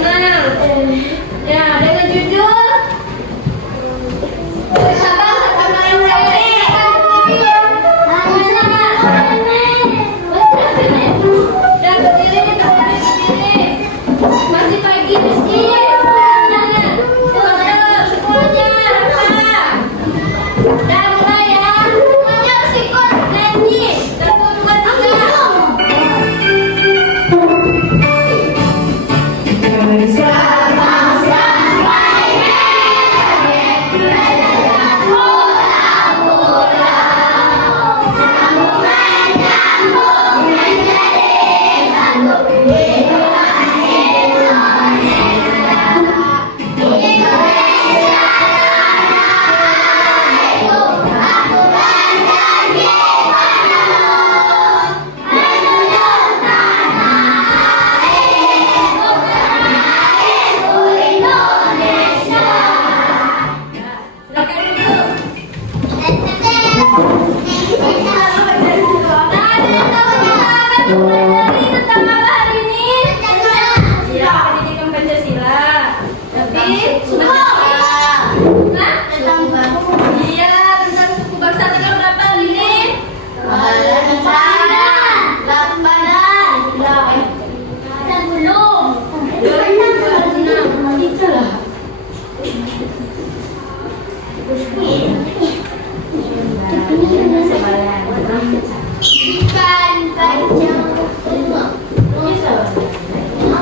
nasional. Ya, dengan judul Sabang masih pagi meski jangan semuanya apa dan mulai ya semuanya harus ikut nyanyi 1, 2, 3.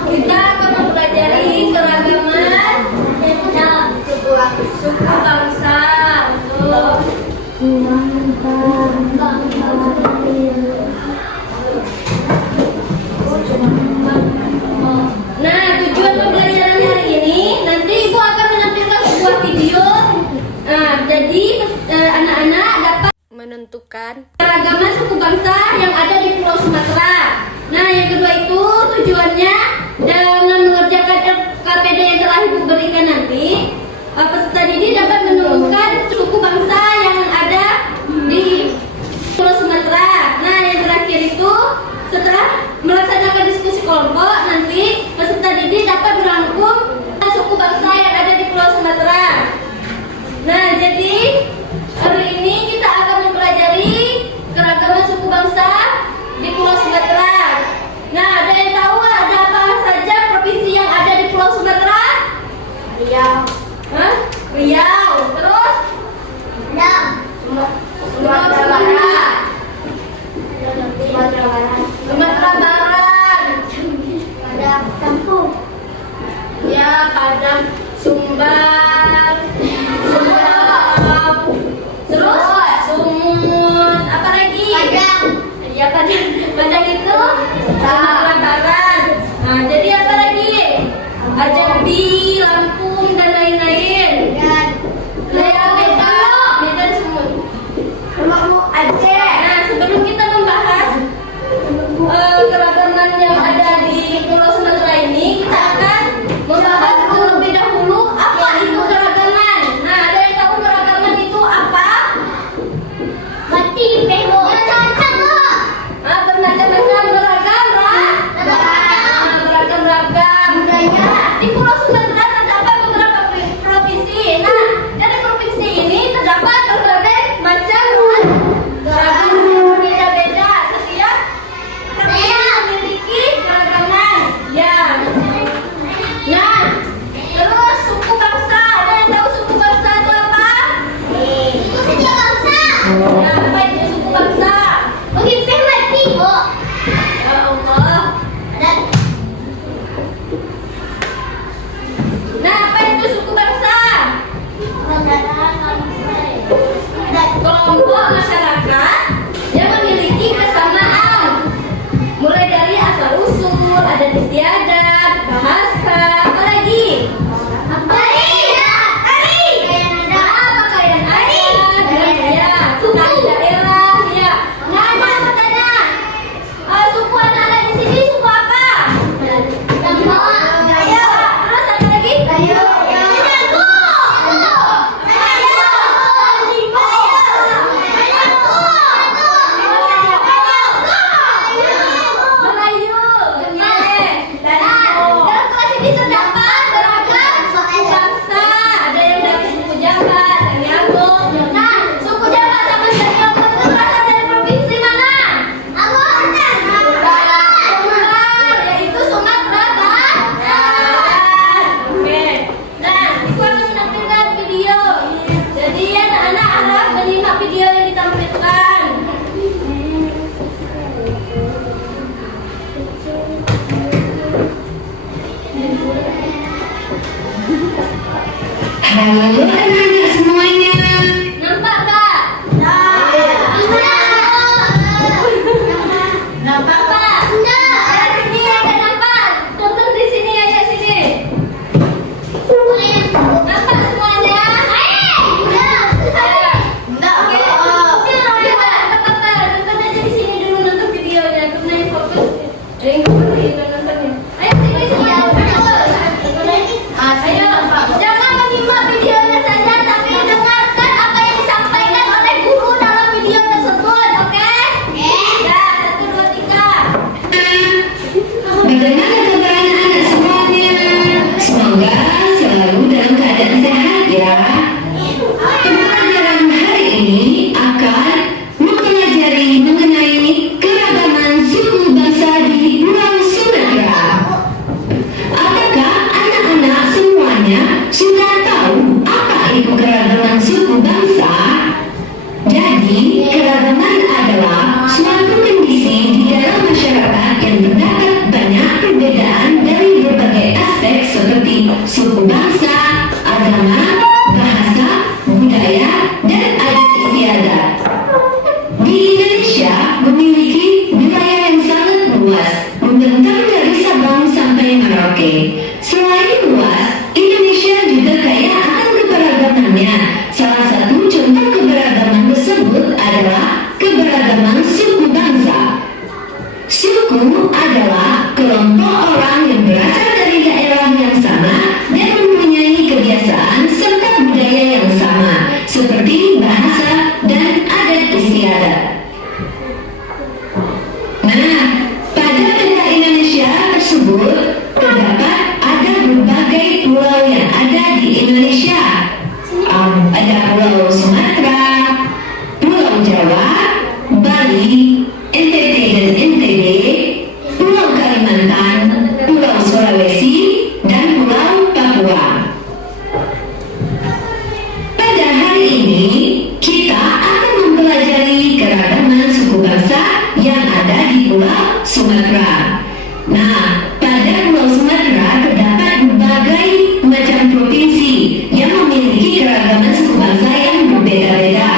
Kita akan mempelajari keragaman suku bangsa. Nah, tujuan pembelajaran hari ini nanti Ibu akan menampilkan sebuah video. Jadi anak-anak dapat menentukan keragaman suku bangsa yang ada di Pulau Sumatera. Nah, yang kedua itu tujuannya dengan mengerjakan KPD yang telah Ibu berikan nanti, peserta didik dapat menemukan suku bangsa yang ada di Pulau Sumatera. Nah, yang terakhir itu setelah melaksanakan diskusi kelompok, nanti peserta didik dapat merangkum suku bangsa yang ada di Pulau Sumatera. Nah, jadi hari ini kita akan mempelajari keragaman suku bangsa di Pulau Sumatera. Nah, ada yang tahu ada apa saja provinsi yang ada di Pulau Sumatera? Riau. Hah? Riau. Terus? Sumatera Barat. Sumatera Barat. Padang Kampung. Ya, Padang, Sumbar. Terus Sumut, apa lagi? Padang. Ya, Padang itu Sumatera Barat. Nah, jadi apa lagi? Jambi, Lampung dan lain-lain. Medan, Sumut. Aceh. Nah, sebelum kita membahas keragaman yang ada di Pulau Sumatera ini, kita akan membahas terlebih dahulu apa itu keragaman. Nah, ada yang tahu keragaman itu apa? Bermacam-macam, beragam. Di Pulau Sumatera terdapat Halo anak-anak semuanya. Nampak tak? Nampak tak? Ayah sini agak nampak. Tonton di sini ayah sini. Nampak semuanya? Nonton aja di sini dulu, nonton videonya. Kemudian fokus. Ring nontonnya. Ayo sini semua. Ayo, jangan menyimak videonya saja, tapi dengarkan apa yang disampaikan oleh guru dalam video tersebut, oke? Ya, 1, 2, 3. Bagaimana kabar anak-anak semuanya? Semoga selalu dalam keadaan sehat ya. Pembelajaran hari ini akan mempelajari mengenai keragaman suku bangsa di Pulau Sumatera. Apakah anak-anak semuanya sudah tahu apa itu keragaman suku bangsa? Jadi, keragaman adalah suatu kondisi di dalam masyarakat yang terdapat banyak perbedaan dari berbagai aspek seperti suku bangsa, agama, bahasa, budaya, dan adat istiadat. Di Indonesia memiliki wilayah yang sangat luas, membentang dari Sabang sampai Merauke. Selain luas, Indonesia juga kaya akan keberagamannya. Salah satu contoh keberagaman tersebut adalah keberagaman suku bangsa. Suku adalah kelompok orang yang berasal dari daerah yang sama dan mempunyai kebiasaan serta budaya yang sama, seperti bahasa dan adat istiadat. Nah, pada peta Indonesia tersebut terdapat ada berbagai pulau yang ada di Indonesia. Ada Pulau Sumatera, Pulau Jawa, Bali, NTT dan NTB, Pulau Kalimantan, Pulau Sulawesi, dan Pulau Papua. Pada hari ini, kita akan mempelajari keragaman suku bangsa yang ada di Pulau Sumatera. Nah, pada Pulau Sumatera terdapat berbagai macam provinsi yang memiliki keragaman suku bangsa yang berbeda-beda.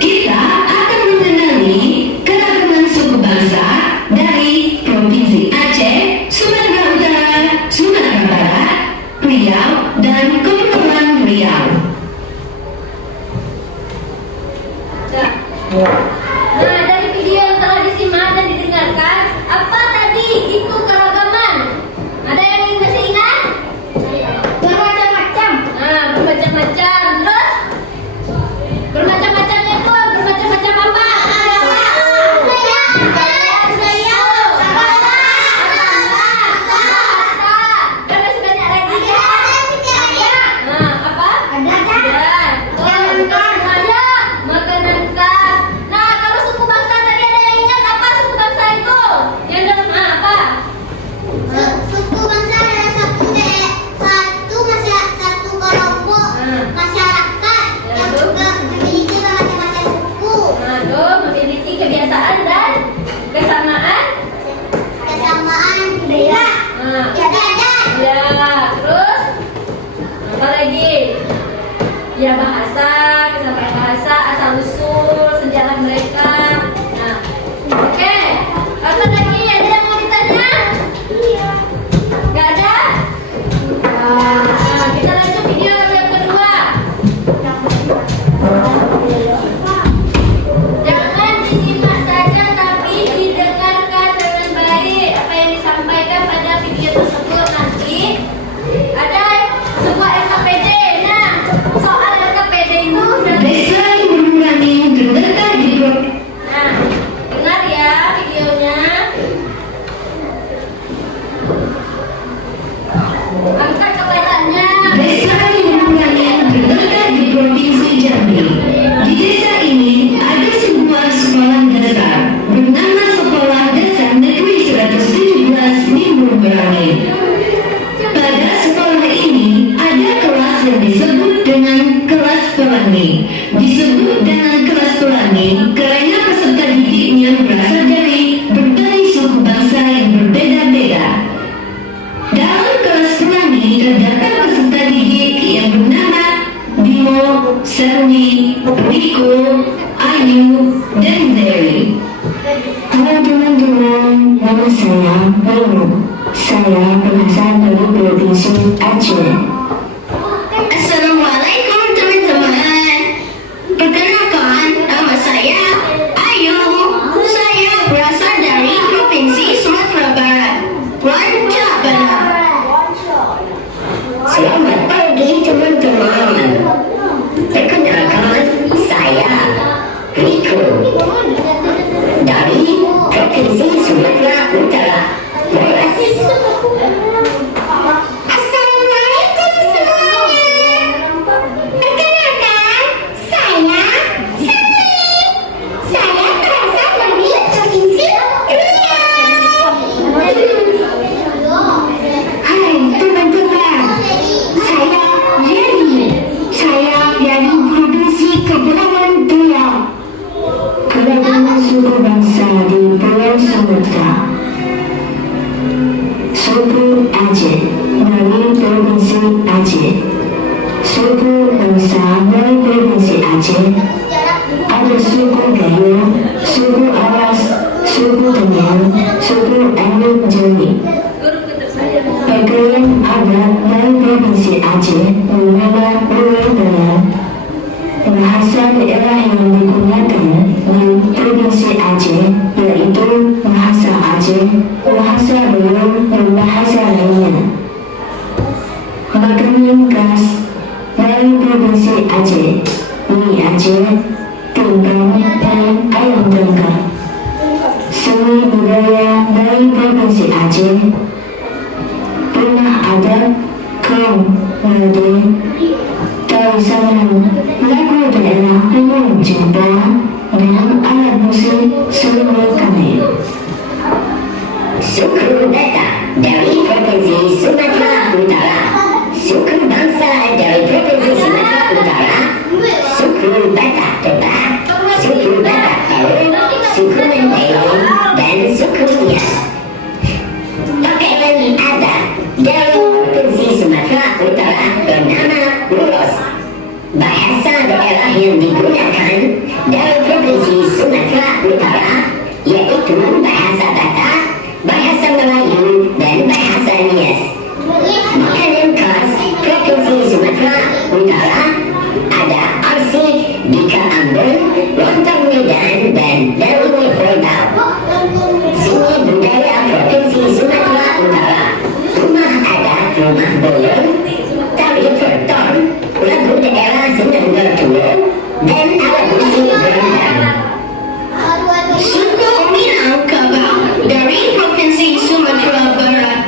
Kita akan mengenali keragaman suku bangsa dari Provinsi Aceh, Sumatera Utara, Sumatera Barat, Riau, dan Kepulauan Riau. Nah, dari video yang telah disimak dan didengarkan, apa tadi itu keragaman? Ada yang masih ingat? Bermacam-macam. Nah, bermacam-macam. Terus? Bermacam-macamnya itu bermacam-macam apa? Dan masih banyak lagi ya? Nah, apa? Semuanya makanan khas. Nah, kalau suku bangsa tadi ada yang ingat apa suku bangsa itu? Yang dalam apa? Suku bangsa adalah satu kelompok masyarakat yang juga memiliki bermacam-macam suku, Nah, memiliki kebiasaan dan kesamaan. budaya, Nah, istiadat, ya, terus apa lagi? Ya, bahasa, kesamaan bahasa, asal usul, sejarah mereka. Nah, oke. Apa lagi? Ada yang mau ditanya? Gak ada? Nah, kita lanjut video yang kedua. Jangan disimak saja, tapi didengarkan dengan baik apa yang disampaikan pada video tersebut. Nanti ada sebuah LKPD. Nah, soal LKPD itu Desa yang mengurangi terletak di nah, dengar ya videonya. Angkat kepalanya. Desa yang terletak di Provinsi Jambi. Di desa ini ada sebuah sekolah dasar bernama Sekolah Dasar Negeri 117 Minggu Berangin. Pada sekolah ini ada kelas yang disebut dengan kelas pelangi. Disebut dengan kelas pelangi karena peserta didiknya berasal dari berbagai suku bangsa yang berbeda-beda. Sandy, Rico, Ayu, dan Mary. Halo teman-teman, nama saya Manu. Saya berasal dari Provinsi Aceh. Assalamualaikum teman-teman. Perkenalkan, nama saya Ayu. Saya berasal dari Provinsi Sumatera Barat, Rancak Barat. Selamat pagi teman-teman. Perkenalkan, saya Rico dari Provinsi Sumatera Utara. Assalamualaikum semuanya. Perkenalkan, saya Sami. Saya berasal dari Provinsi Riau. Hai teman-teman, saya Jerry. Saya dari Provinsi Kepulauan Riau. Keragaman suku bangsa di Pulau Sumatera. Suku Aceh dari Provinsi Aceh. Suku bangsa dari Provinsi Aceh. Ada suku Gayo, suku Awas, suku Kenyang, suku Enik Joni. Pakaian adat dari Provinsi Aceh mengenai dalam bahasa daerah yang digunakan di Provinsi Aceh yaitu bahasa Aceh, bahasa Riau, dan bahasa lainnya. Makanan khas dari Provinsi Aceh, mie Aceh, kentang, dan ayam tangkap. Seni budaya dari Provinsi Aceh, rumah adat, kaum Ngade, tari saman, lagu daerah umum jumpa, dan alat musik seluruh kami. Suku Batak dari Provinsi Sumatera Utara. Suku bangsa dari Provinsi Sumatera Utara. Suku Batak Toba, suku Batak Paru, suku Mendelo, dan suku Nias. Pakaian adat dari Provinsi Sumatera Utara bernama Ulos. Bahasa daerah yang digunakan dari Provinsi Sumatera Utara yaitu bahasa Batak, bahasa Melayu, dan bahasa Nias. Makanan khas Provinsi Sumatera Utara ada arsik, bika ambon, lontong medan, dan daun hodau. Seni budaya Provinsi Sumatera Utara, rumah adat, rumah bolong, tari perton, lagu daerah senang bertutur, dan alat musik berendam. Suku Minangkabau dari Provinsi Sumatera Barat.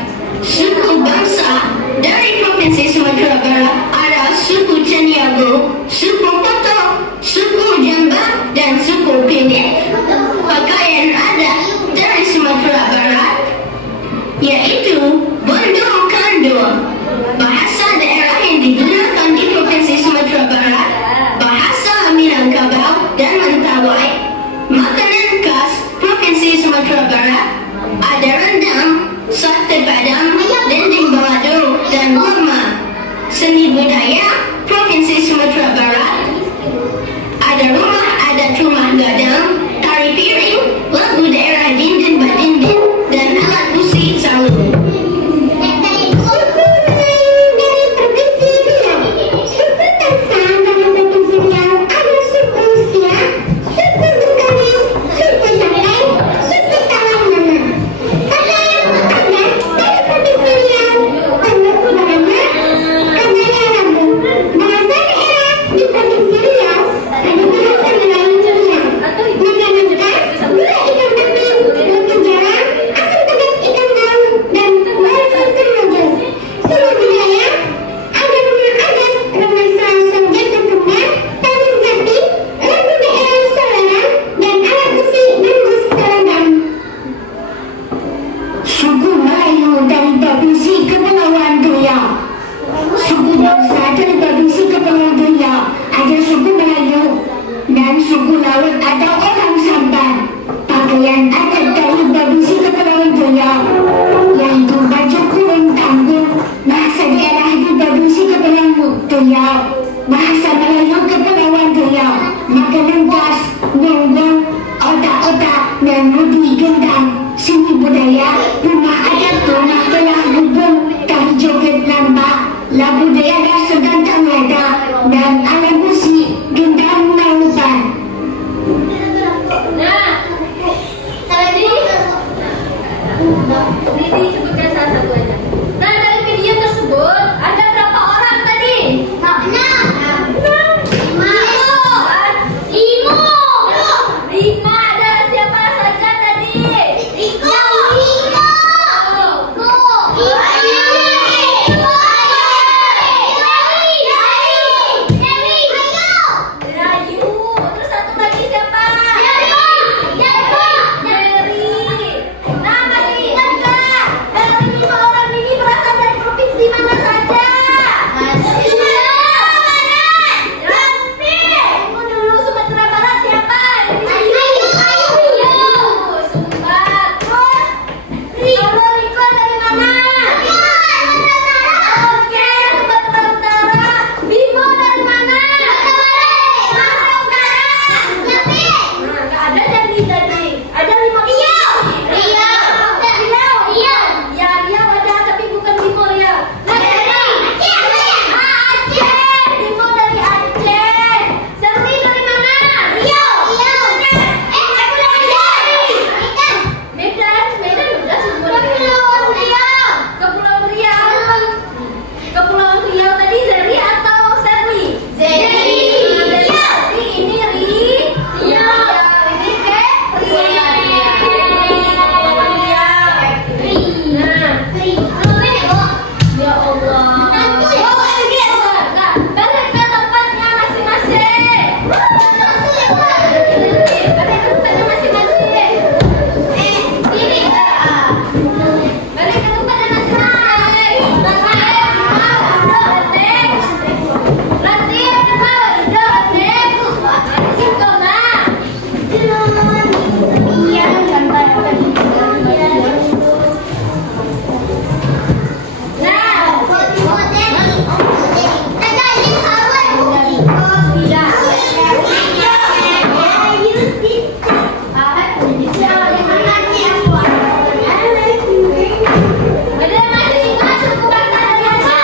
Suku bangsa dari Provinsi Sumatera Barat ada suku Ceniago, suku Potok, suku Jamba, dan suku Pendek. Pakaian adat dari Sumatera Barat yaitu bondong kandung. Bahasa daerah yang digunakan di Provinsi Sumatera Barat bahasa Minangkabau dan Mentawai. Makanan khas Provinsi Sumatera Barat ada rendang, sate padang, dendeng balado, dan kurma. Seni budaya Provinsi Sumatera Barat ada rumah adat, rumah gadang, tari piring, lagu daerah dinding badinding, dan alat musik salu. Suku Melayu dari Provinsi Riau. Suku bangsa dari Provinsi Riau ada suku Siak, suku Bugis, suku Sakai, suku Tawangnama. Pakaian adat dari Provinsi Riau ada kudanya, kebaya labu. Bahasa daerah di Provinsi Riau ada bahasa Melayu Riau. Makanan khas gulai ikan tapi, roti jalan, asam pedas ikan daun, dan warna termaju. Seni budaya ada rumah adat, rumah saung jatuh kembar, tari zapi, lagu daerah Salarang, dan alat musik gambus keroncong. Suku Melayu dari Provinsi Kepulauan Riau. Suku bangsa dari Provinsi Kepulauan Riau ada suku Melayu dan suku laut atau orang Sampan. Pakaian adat dari Provinsi Kepulauan Riau yaitu baju kurung tangguh. Bahasa daerah di Provinsi Kepulauan Riau Bahasa Melayu Kepulauan Riau, makanan khas, nyong-nyong, otak-otak, dan rudi gendang. Seni budaya, rumah adat, rumah telah gubung, tari joget lambak, lagu daerah segantang ada, dan alat musik gendang lautan. Nah, tadi Didi sebutkan salah satu aja. Nah, dari video tersebut ada berapa orang tadi? 5 ada siapa saja tadi? Rayu. Terus satu lagi siapa? Jerry. Nah, masih ingat nggak? Dari 5 orang ini berasal dari provinsi mana saja? Tunggu dulu, Sumatera Barat siapa? Sumbar. Terus kalau Riko dari mana? Oke, Sumatera Utara. Bimo dari mana? Sumatera Utara. Nah, nggak ada jadi tadi. Ada 5 Riau. Ya, Riau ada, tapi bukan Bimo Riau. Nah, siapa? Aceh. Bimo dari Aceh. Serni dari mana? Medan udah semua. Kepulauan Riau tadi Zeri atau Serni? Berarti ini Iya. Ini Kepulauan Riau. Nah, ya Allah. Nah, balik ke tempatnya masing-masing. Balik ke tempatnya masing-masing. Balik ke tempatnya masing-masing. Latihan kedua, di situ, nah. Ada yang masih ingat suku bangsa dari apa?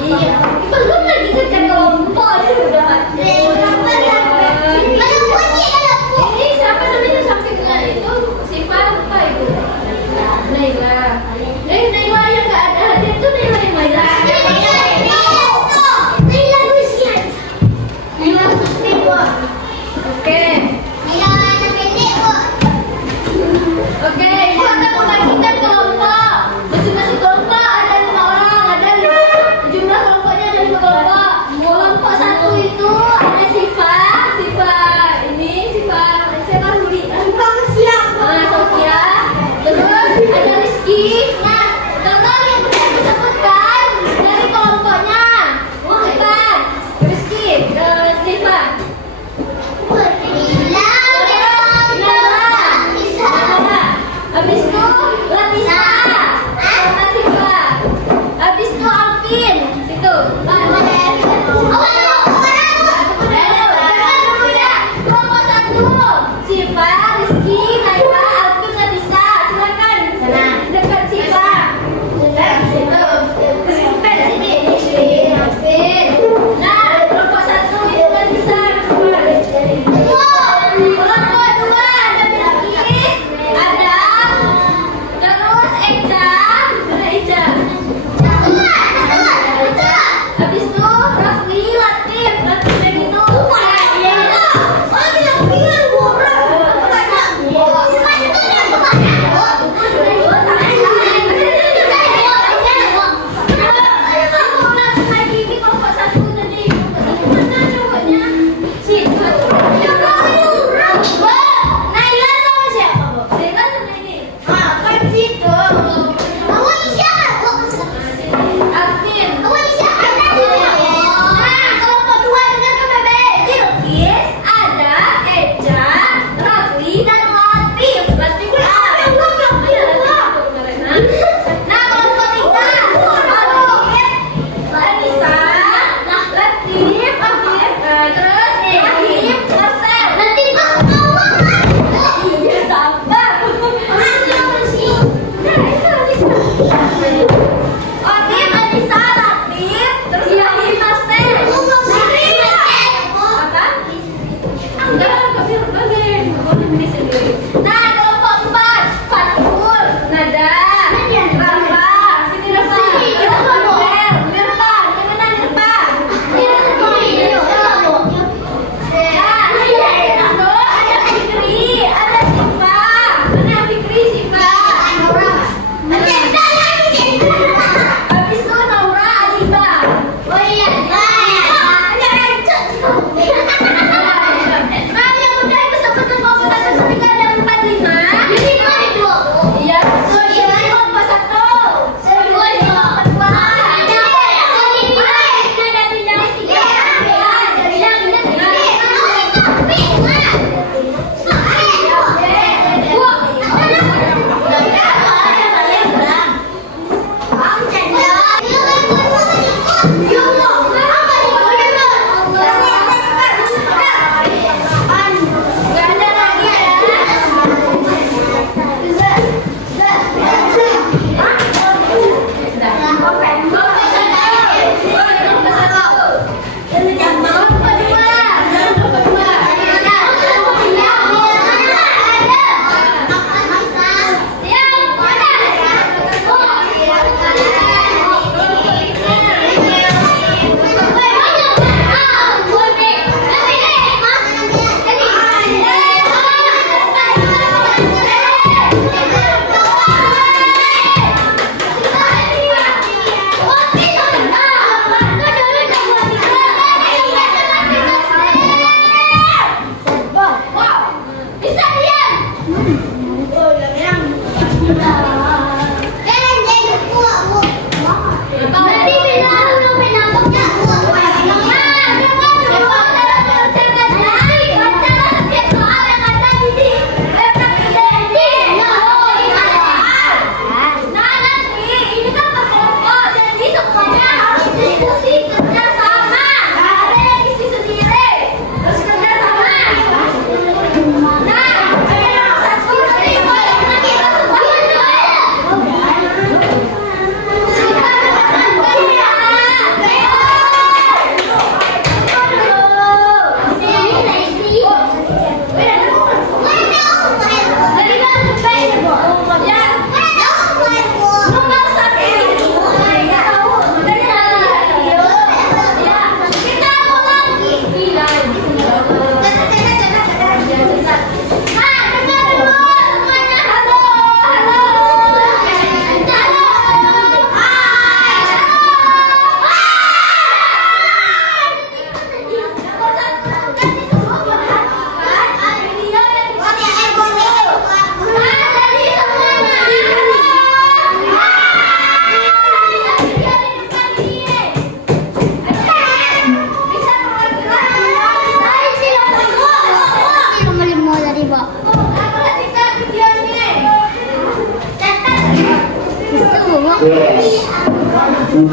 Iya, belum lagi kan kalau lupa dia udah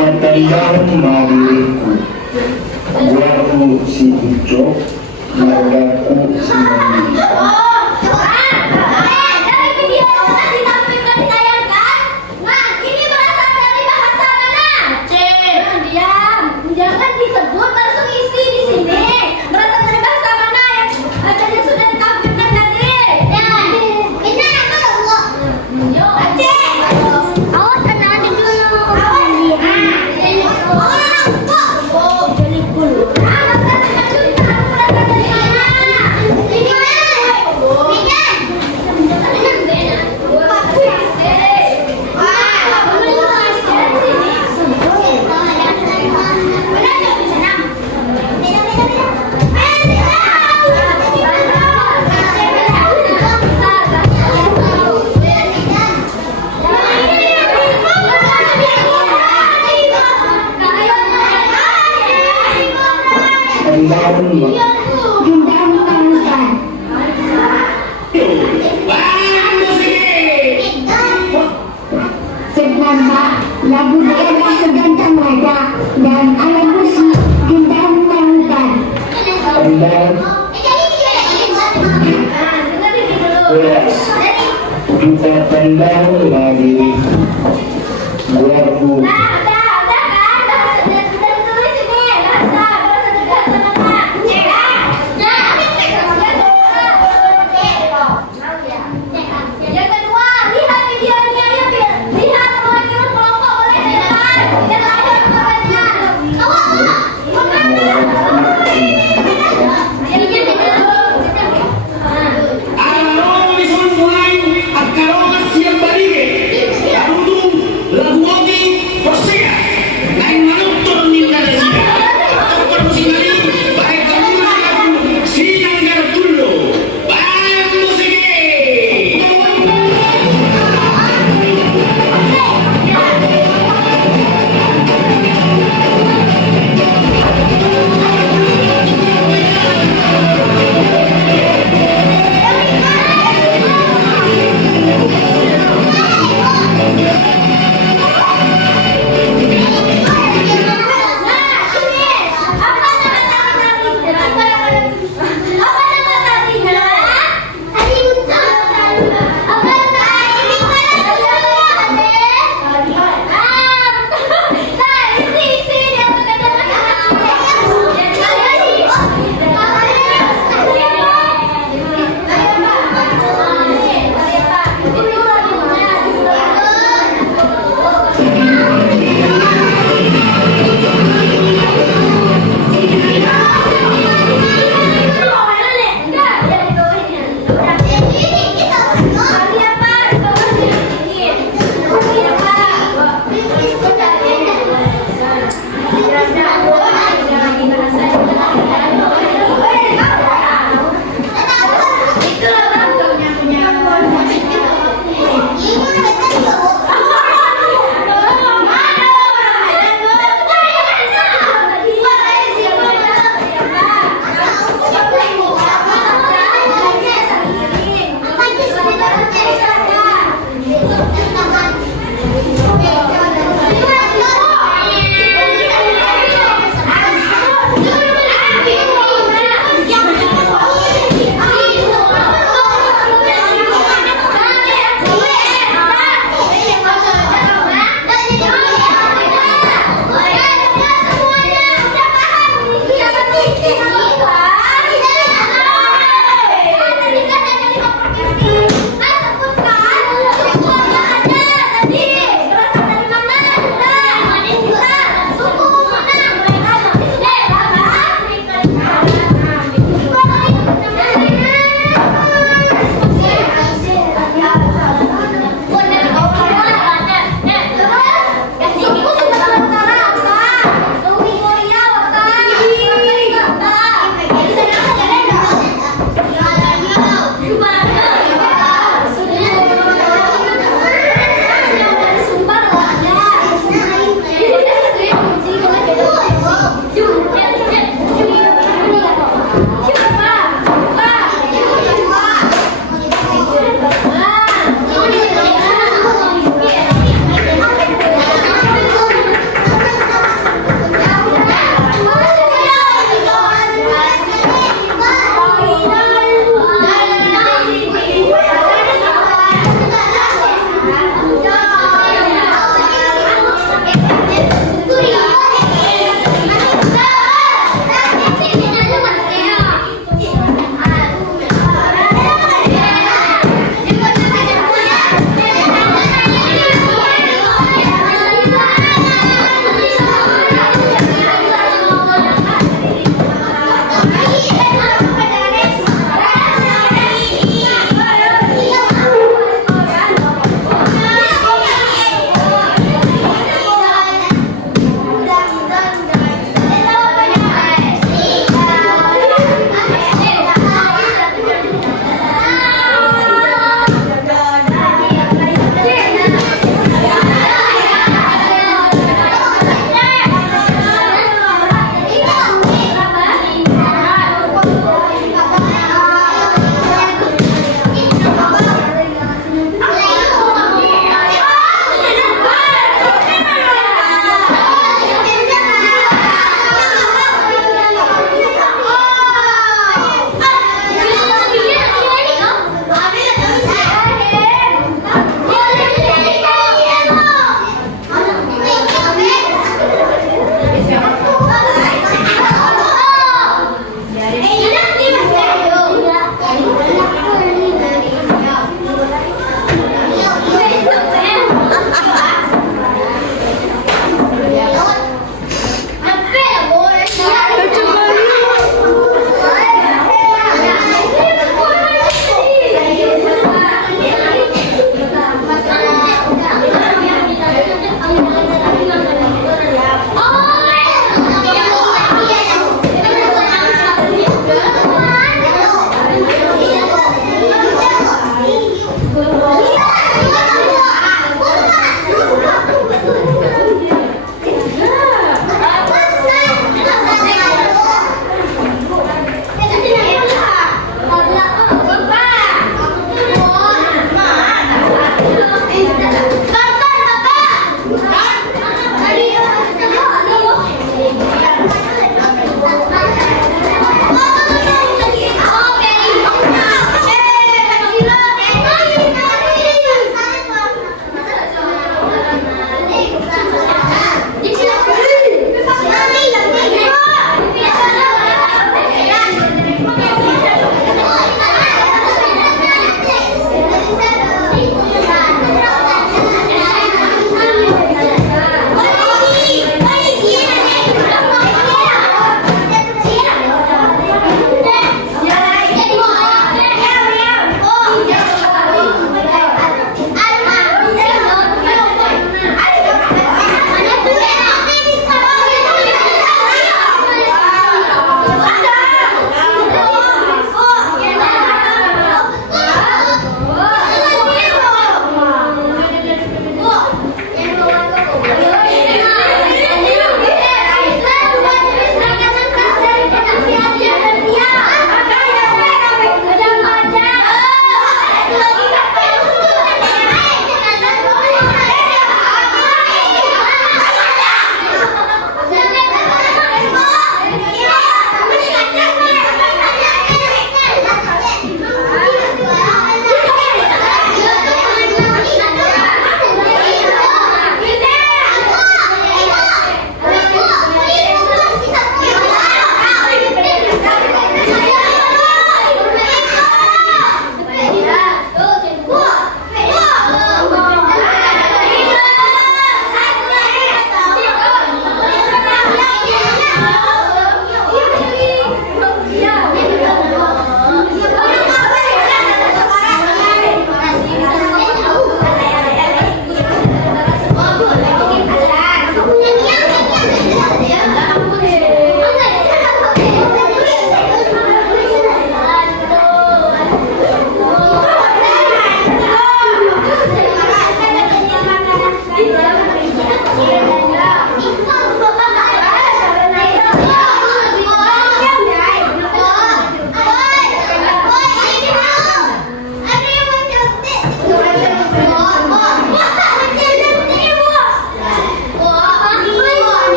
Pagkatandaan maririnig ko, guwapo si Ichok, magapo si Manila. Dari video na ditampilkan ditayangkan. Nah, ini berasal dari bahasa mana? Aceh. Diam. Jangan disebut langsung isi di sini. Berasal dari bahasa mana yang sudah ditampilkan tadi? Benar apa lo? Yo, Aceh. Awas sana dulu. Oh, jadi cool. Tandaan mo, Gendang Lautan. Bernama lagu daerah Segantang Lada dan alat musik Gendang Lautan. tandaan, beras, kita tandaan maririnig ko, guwapo. Nah, udah kan? Udah ditulis ini bahasa dari bahasa mana? Yang kedua, lihat videonya ya, lihat mewakili kelompok boleh di depan. Yang lain kelompoknya. Ang mga isunsay at karoon siyang baligid.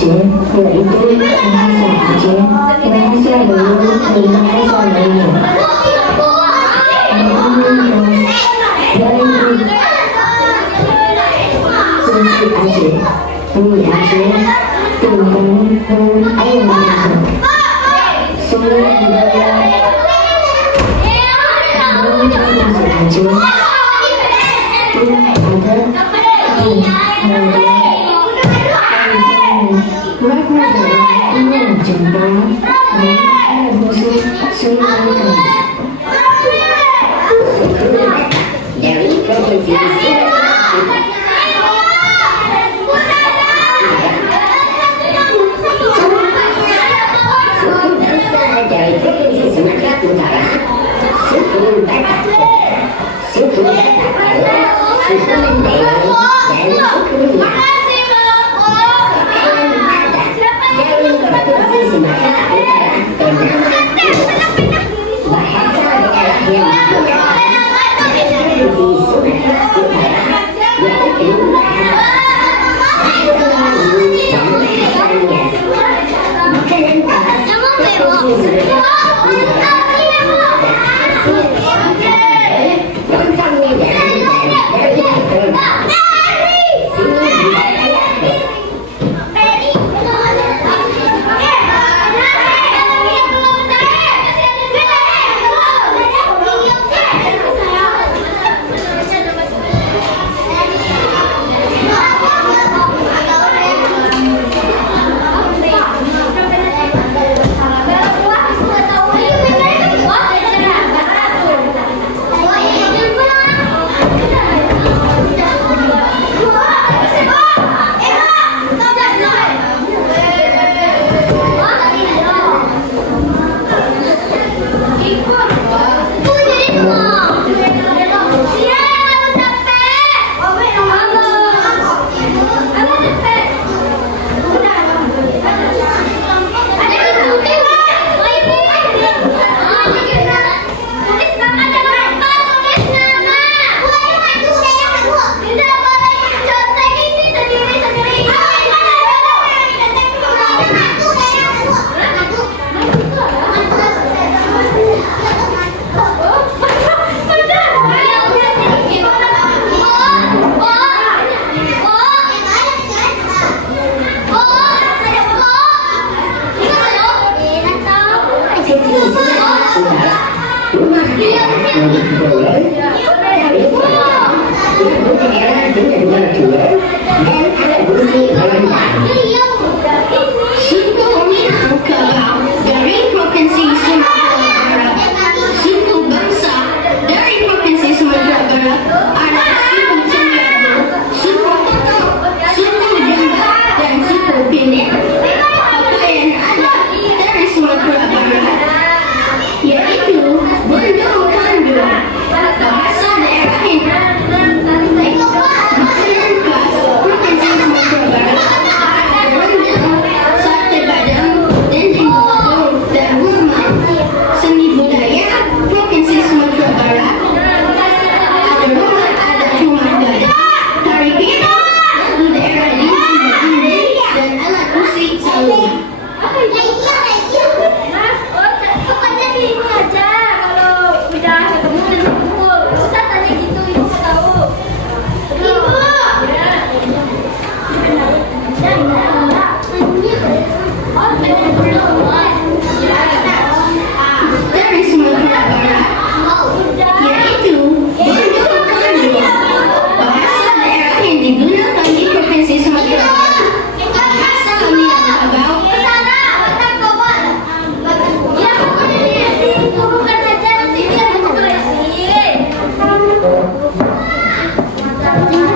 Bahasa adalah yang Thank you.